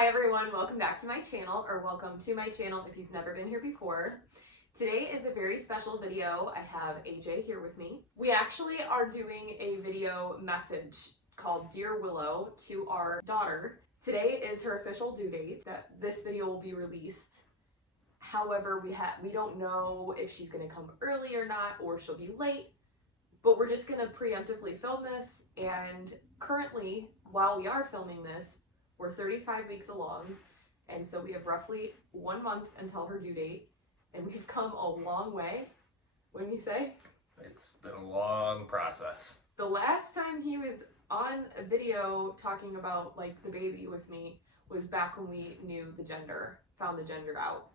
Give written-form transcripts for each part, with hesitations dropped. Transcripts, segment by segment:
Hi everyone, welcome back to my channel, or welcome to my channel if you've never been here before. Today is a very special video. I have AJ here with me. We actually are doing a video message called Dear Willow to our daughter. Today is her official due date that this video will be released. However, we don't know if she's going to come early or not, or she'll be late, but we're just going to preemptively film this. And currently, while we are filming this, we're 35 weeks along, and so we have roughly 1 month until her due date, and we've come a long way, wouldn't you say? It's been a long process. The last time he was on a video talking about like the baby with me was back when we knew the gender, found the gender out.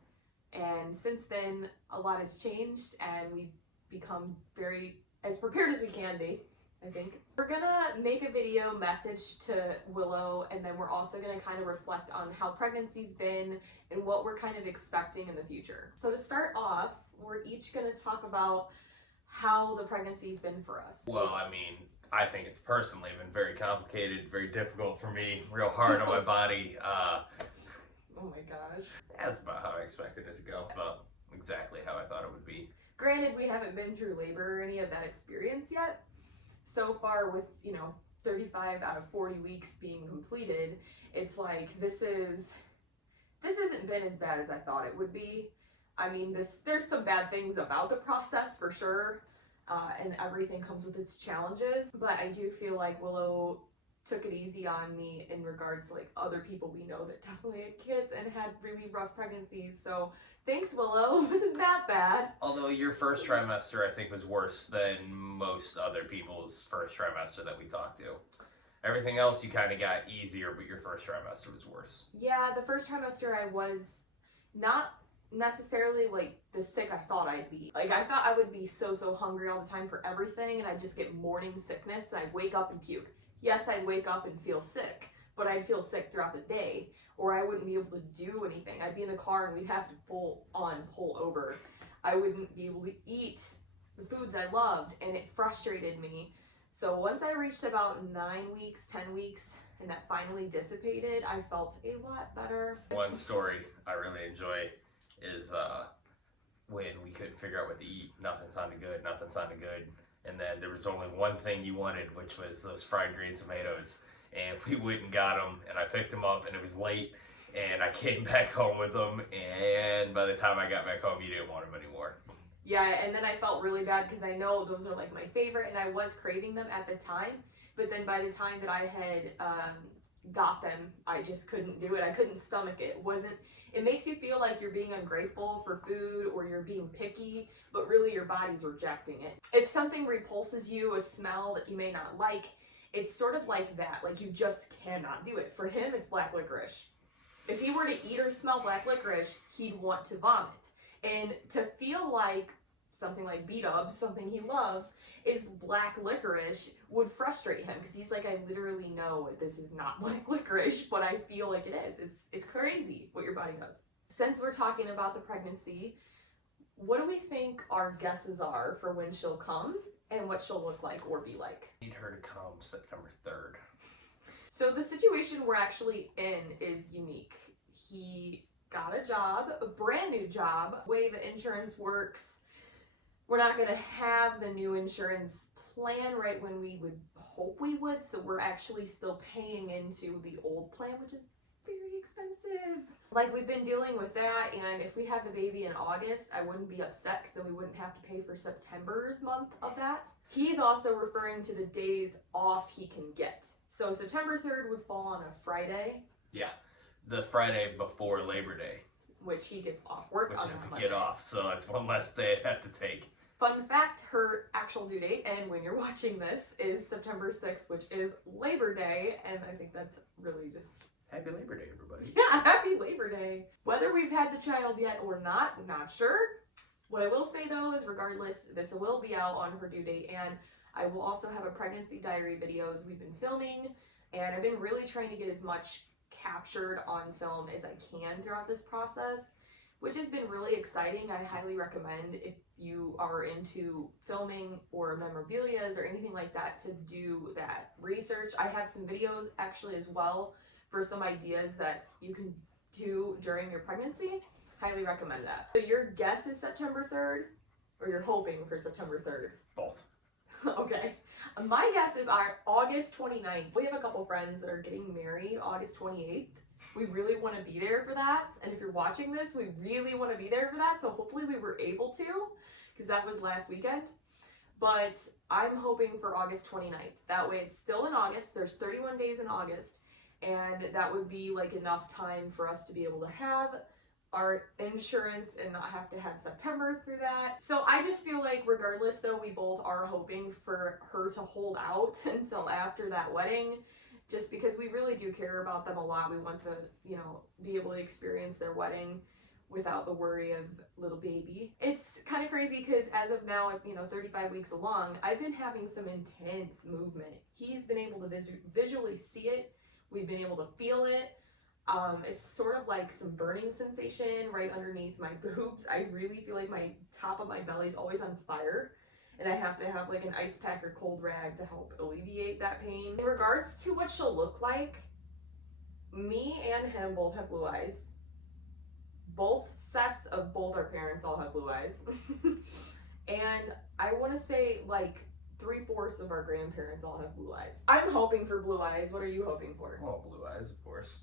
And since then, a lot has changed, and we've become very as prepared as we can be, I think. We're gonna make a video message to Willow, and then we're also gonna kind of reflect on how pregnancy's been and what we're kind of expecting in the future. So to start off, we're each gonna talk about how the pregnancy's been for us. Well, I mean, I think it's personally been very complicated, very difficult for me, real hard on my body. Oh my gosh. That's about how I expected it to go. About exactly how I thought it would be. Granted, we haven't been through labor or any of that experience yet. So far, with 35 out of 40 weeks being completed, it's like this hasn't been as bad as I thought it would be. I mean, there's some bad things about the process for sure, and everything comes with its challenges. But I do feel like Willow took it easy on me in regards to like other people we know that definitely had kids and had really rough pregnancies. So thanks, Willow. It wasn't that bad. Although your first trimester, I think, was worse than most other people's first trimester that we talked to. Everything else you kind of got easier, but your first trimester was worse. Yeah, the first trimester I was not necessarily like the sick I thought I'd be. Like I thought I would be so hungry all the time for everything, and I'd just get morning sickness, and I'd wake up and puke. Yes, I'd wake up and feel sick, but I'd feel sick throughout the day, or I wouldn't be able to do anything. I'd be in the car and we'd have to pull over. I wouldn't be able to eat the foods I loved, and it frustrated me. So once I reached about 9 weeks, 10 weeks, and that finally dissipated, I felt a lot better. One story I really enjoy is when we couldn't figure out what to eat. Nothing sounded good, and then there was only one thing you wanted, which was those fried green tomatoes, and we went and got them, and I picked them up, and it was late, and I came back home with them, and by the time I got back home, you didn't want them anymore. Yeah, and then I felt really bad because I know those are like my favorite, and I was craving them at the time, but then by the time that I had got them, I just couldn't do it. I couldn't stomach it. It makes you feel like you're being ungrateful for food, or you're being picky, but really your body's rejecting it. If something repulses you, a smell that you may not like, it's sort of like that. Like you just cannot do it. For him, it's black licorice. If he were to eat or smell black licorice, he'd want to vomit. And to feel like something like B-dubs, something he loves, is black licorice, would frustrate him, because he's like, I literally know this is not black licorice, but I feel like it is. It's crazy what your body does. Since we're talking about the pregnancy, what do we think our guesses are for when she'll come and what she'll look like or be like? I need her to come September 3rd. So the situation we're actually in is unique. He got a job, a brand new job. The way the insurance works, we're not going to have the new insurance plan right when we would hope we would, so we're actually still paying into the old plan, which is very expensive. Like, we've been dealing with that, and if we have the baby in August, I wouldn't be upset because then we wouldn't have to pay for September's month of that. He's also referring to the days off he can get. So September 3rd would fall on a Friday. Yeah, the Friday before Labor Day. Which he gets off work on a Monday. Get off, so that's one less day I'd have to take. Fun fact, her actual due date, and when you're watching this, is September 6th, which is Labor Day, and I think that's really just... Happy Labor Day, everybody. Yeah, happy Labor Day. Whether we've had the child yet or not, I'm not sure. What I will say, though, is regardless, this will be out on her due date, and I will also have a pregnancy diary videos we've been filming, and I've been really trying to get as much captured on film as I can throughout this process, which has been really exciting. I highly recommend, if you are into filming or memorabilias or anything like that, to do that research. I have some videos actually as well for some ideas that you can do during your pregnancy, highly recommend that. So your guess is September 3rd, or you're hoping for September 3rd? Both. Okay. My guess is August 29th. We have a couple friends that are getting married August 28th. We really want to be there for that. And if you're watching this, we really want to be there for that. So hopefully we were able to, because that was last weekend. But I'm hoping for August 29th. That way it's still in August. There's 31 days in August. And that would be like enough time for us to be able to have our insurance and not have to have September through that. So I just feel like regardless though, we both are hoping for her to hold out until after that wedding, just because we really do care about them a lot. We want to, you know, be able to experience their wedding without the worry of little baby. It's kind of crazy because as of now, you know, 35 weeks along, I've been having some intense movement. He's been able to visually see it. We've been able to feel it. It's sort of like some burning sensation right underneath my boobs. I really feel like my top of my belly is always on fire, and I have to have like an ice pack or cold rag to help alleviate that pain. In regards to what she'll look like, me and him both have blue eyes. Both sets of both our parents all have blue eyes. And I want to say like 3/4 of our grandparents all have blue eyes. I'm hoping for blue eyes. What are you hoping for? Well, blue eyes, of course.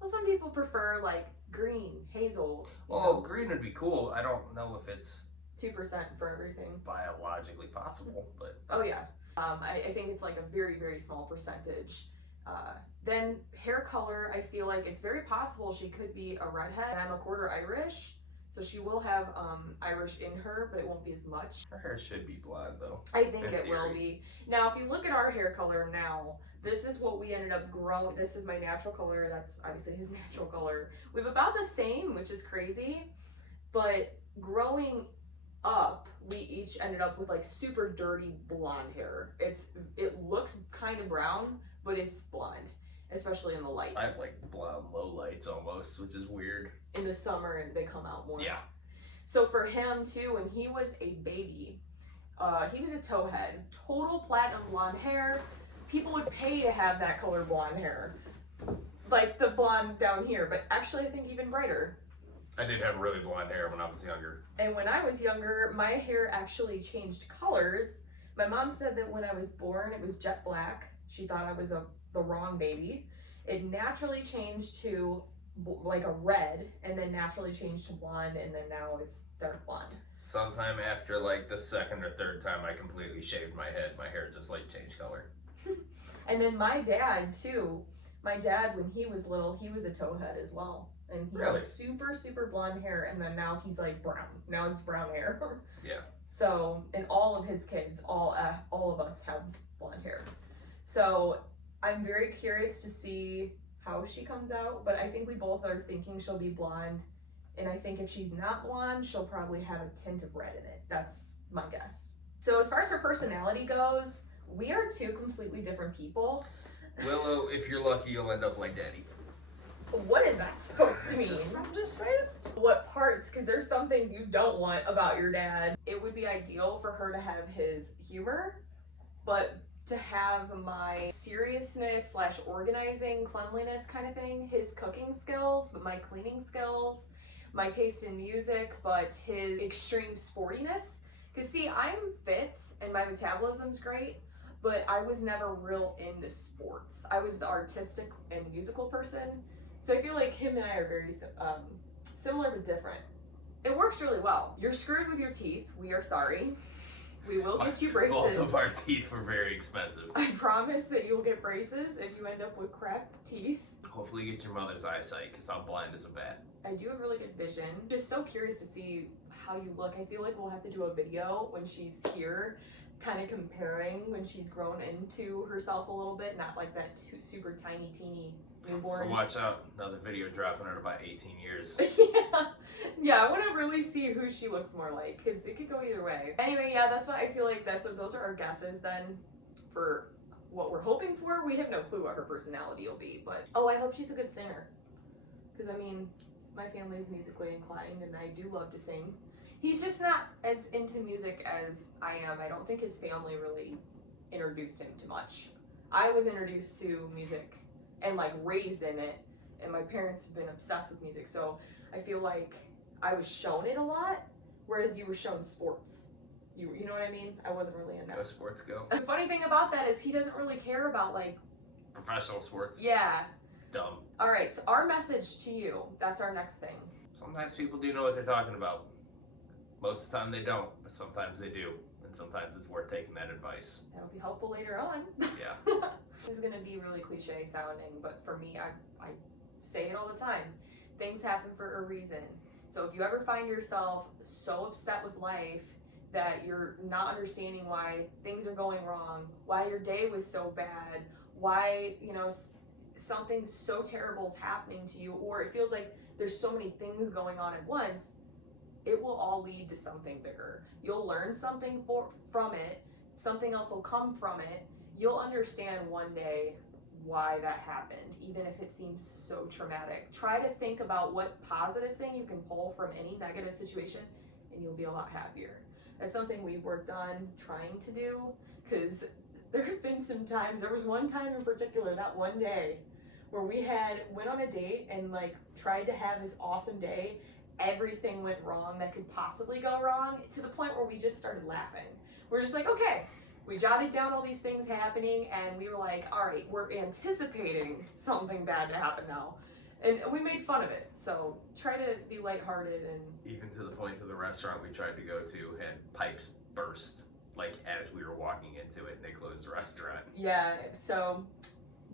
Well, some people prefer like green, hazel. Well, green would be cool. I don't know if it's 2% for everything. biologically possible, but Oh yeah. I think it's like a very, very small percentage. Then hair color, I feel like it's very possible she could be a redhead. I'm a quarter Irish, so she will have Irish in her, but it won't be as much. her hair should be blonde though. I think In it will theory. be. Now, if you look at our hair color now, this is what we ended up growing. This is my natural color. That's obviously his natural color. We have about the same, which is crazy. But growing up, we each ended up with like super dirty blonde hair. It looks kind of brown, but it's blonde, especially in the light. I have like blonde low lights almost, which is weird. In the summer, they come out more. Yeah. So for him too, when he was a baby, he was a towhead, total platinum blonde hair. People would pay to have that color blonde hair, like the blonde down here, but actually I think even brighter. I did have really blonde hair when I was younger. And when I was younger, my hair actually changed colors. My mom said that when I was born, it was jet black. She thought I was the wrong baby. It naturally changed to like a red, and then naturally changed to blonde, and then now it's dark blonde. Sometime after like the second or third time I completely shaved my head, my hair just like changed color. And then my dad too. My dad, when he was little, he was a towhead as well. And he Really? had super, super blonde hair, and then now he's like brown. Now it's brown hair. Yeah. So, and all of his kids, all of us have blonde hair. So I'm very curious to see how she comes out, but I think we both are thinking she'll be blonde. And I think if she's not blonde, she'll probably have a tint of red in it. That's my guess. So as far as her personality goes, we are two completely different people. Willow, if you're lucky, you'll end up like Daddy. What is that supposed to mean? I'm just saying. What parts? Because there's some things you don't want about your dad. It would be ideal for her to have his humor, but to have my seriousness / organizing, cleanliness kind of thing, his cooking skills, but my cleaning skills, my taste in music, but his extreme sportiness. Because see, I'm fit and my metabolism's great, but I was never real into sports. I was the artistic and musical person. So I feel like him and I are very similar but different. It works really well. You're screwed with your teeth. We are sorry. We will get you braces. Both of our teeth were very expensive. I promise that you'll get braces if you end up with crap teeth. Hopefully you get your mother's eyesight, because I'm blind as a bat. I do have really good vision. Just so curious to see how you look. I feel like we'll have to do a video when she's here, kind of comparing when she's grown into herself a little bit, not like that super tiny, teeny newborn. So watch out, another video dropping in about 18 years. Yeah, I want to really see who she looks more like, because it could go either way. Anyway, yeah, that's what I feel like. Those are our guesses then for what we're hoping for. We have no clue what her personality will be, but oh, I hope she's a good singer, because I mean, my family is musically inclined and I do love to sing. He's just not as into music as I am. I don't think his family really introduced him to much. I was introduced to music and like raised in it, and my parents have been obsessed with music, so I feel like I was shown it a lot, whereas you were shown sports. You know what I mean? I wasn't really in that. Go sports, go. The funny thing about that is he doesn't really care about like Professional sports. yeah. Dumb. All right, so our message to you. That's our next thing. Sometimes people do know what they're talking about. Most of the time they don't, but sometimes they do. And sometimes it's worth taking that advice. That'll be helpful later on. Yeah. This is gonna be really cliche sounding, but for me, I say it all the time. Things happen for a reason. So if you ever find yourself so upset with life that you're not understanding why things are going wrong, why your day was so bad, why, you know, something so terrible is happening to you, or it feels like there's so many things going on at once, it will all lead to something bigger. You'll learn something from it, something else will come from it. You'll understand one day why that happened, even if it seems so traumatic. Try to think about what positive thing you can pull from any negative situation, and you'll be a lot happier. That's something we've worked on trying to do, because there have been some times, there was one time in particular, that one day, where we went on a date and like tried to have this awesome day. Everything went wrong that could possibly go wrong, to the point where we just started laughing. We're just like, okay, we jotted down all these things happening, and we were like, all right, we're anticipating something bad to happen now. And we made fun of it. So try to be lighthearted. And even to the point of the restaurant we tried to go to, and pipes burst like as we were walking into it, and they closed the restaurant. yeah, so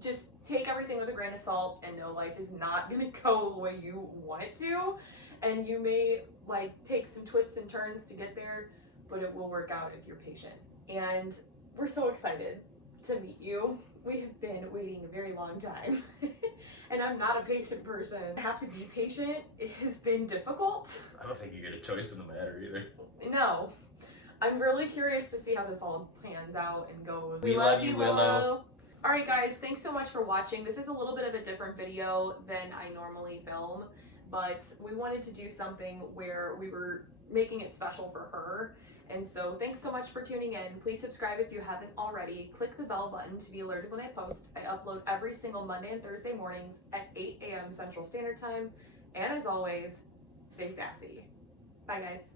just take everything with a grain of salt, and know life is not gonna go the way you want it to, and you may like take some twists and turns to get there, but it will work out if you're patient. And we're so excited to meet you. We have been waiting a very long time, and I'm not a patient person. I have to be patient. It has been difficult. I don't think you get a choice in the matter either. No. I'm really curious to see how this all pans out and goes. We love you, Willow. Alright guys, thanks so much for watching. This is a little bit of a different video than I normally film, but we wanted to do something where we were making it special for her. And so thanks so much for tuning in. Please subscribe if you haven't already. Click the bell button to be alerted when I post. I upload every single Monday and Thursday mornings at 8 a.m. Central Standard Time. And as always, stay sassy. Bye guys.